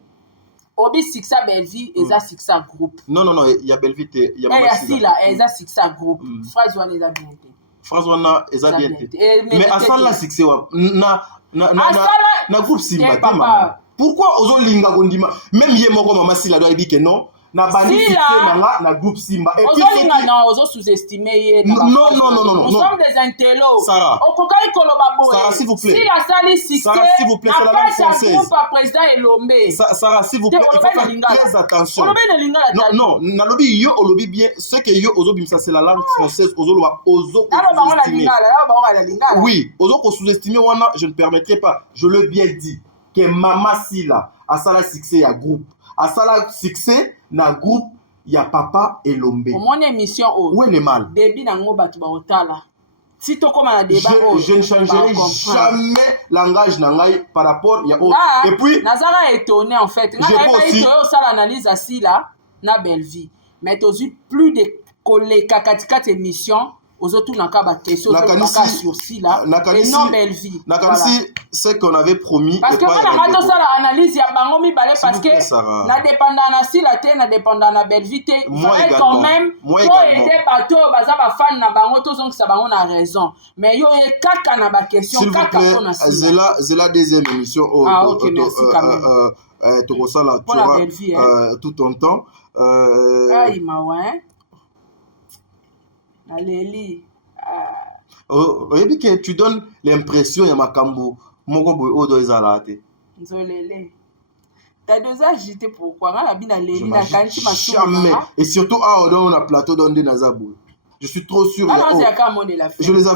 Obi succès Belleville eza succès groupe. Non, il y a Belleville, il y a Maman Sila, eza succès groupe. Phrase wana eza bien. Phrase wana eza bien. Mais à ça la succès na groupe Simba te maman. Pourquoi ozo linga gondima même ye moko Maman Sila doit dire que non. Na bandi na groupe Simba et puis ozo sous-estimer non nous sommes des intellos okokai koloba boye Sarah s'il vous plaît si la sali succès Sarah s'il vous plaît c'est la langue française groupe président Elombe Sarah s'il vous plaît il faut faire très attention non nalobi yo olobi bien ce que yo ozo bimsa c'est la langue française ozo loba ozo oui ozo ko sous-estimer wana je ne permettrai pas je le bien dit que Maman Sila a sala succès à groupe à sala succès na groupe il y a Papa et Lombe. Au moins émission où est le mal? Débit nango batu ba otala. Si tu comme un débat, je ne changerai jamais langage nangai par rapport il y a et puis Nazara est étonné en fait. J'ai ça l'analyse assis là na belle vie. Mais tu as plus de collègues kakatika émission aux autres n'a pas question sur si là et non belle vie. Nakansi c'est qu'on avait promis parce que moi na ça l'analyse ya bango mi balé parce que na dépendant na si la té na dépendant na belle vie moi quand même pour aider bateau baza ba fan na bango to zonk sa bango na raison mais yo e kaka na ba question kaka pona si zela deuxième émission OK merci quand même tu ressens la tout ton temps aïe mawa Aléli. Oui, que tu donnes l'impression il y a makambo moko boy odo ezalate. Nzolele. T'as deux agité pourquoi la bina leli na kanti masu. Jamais. Et surtout on a plateau dans des nazabou. Je suis trop sûr. Je les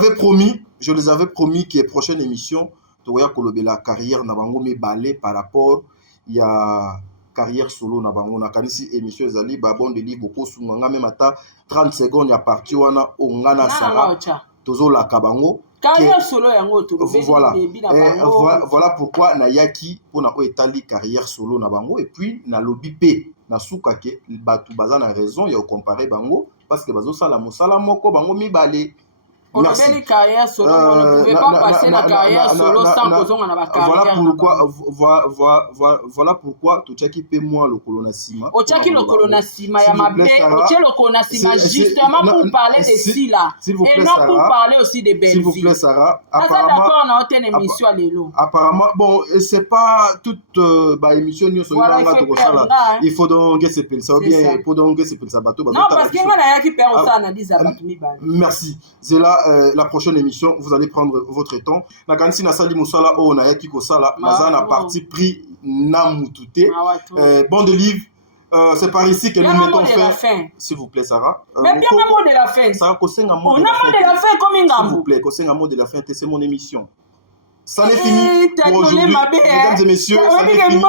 avais promis que prochaine émission tu vas kolober la carrière na bango me balé par rapport il y a carrière solo na bango na kanisi émission ezali ba bon de livre beaucoup sunga même ata 30 secondes ya parti wana ongana sara tozo la kabango carrière solo yango to voilà pourquoi na yaki pona o etali carrière solo na bango et puis na lobby p na suka ke batu baza na raison ya comparer bango parce que bazo sala mosala moko bango mibale. On a une carrière solo, on ne pouvait pas passer la carrière solo sans cause on a la carrière. Voilà pourquoi tu tchaki paie moi le colonasima. O tchaki le colonasima ya mabe, o tchaki le colonasima justement pour parler de si là et non pour parler aussi de belle vie. S'il vous plaît Sarah. D'accord, on a une émission à l'élo. Apparemment bon, c'est pas toute ba émission nous sur il faut donc se penser ça bien pour donc se penser bateau. Non parce que on a qui perd ça analyse à bateau mi bal. Merci. C'est là la prochaine émission, vous allez prendre votre temps. Na kanisi na sali musala o na yaki ko sala, mazana parti pris na mutute. Bon de livre, c'est par ici que nous mettons fin. S'il vous plaît Sarah. Mais bien un mot de la fin. Sarah kosenga mot de la fin comme S'il vous plaît, kosenga mot de la fin, c'est mon émission. Ça n'est fini pour aujourd'hui, mesdames et messieurs. Ça n'est fini.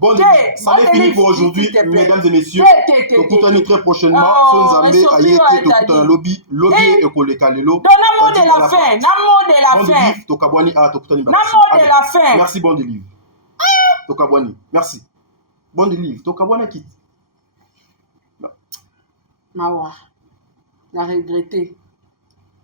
Bon, ça n'est fini pour aujourd'hui, mesdames et messieurs. Tokutani très prochainement. Sonzambe ayete tokutana lobby et kolekalelo. Donne-moi de la fin. Donne-moi de la fin. Tokabwani tokutani ba. Donne-moi de la fin. Merci bon de livre. Tokabwani. Merci. Bon de livre. Tokabwani quitte. Mawa. La regretter.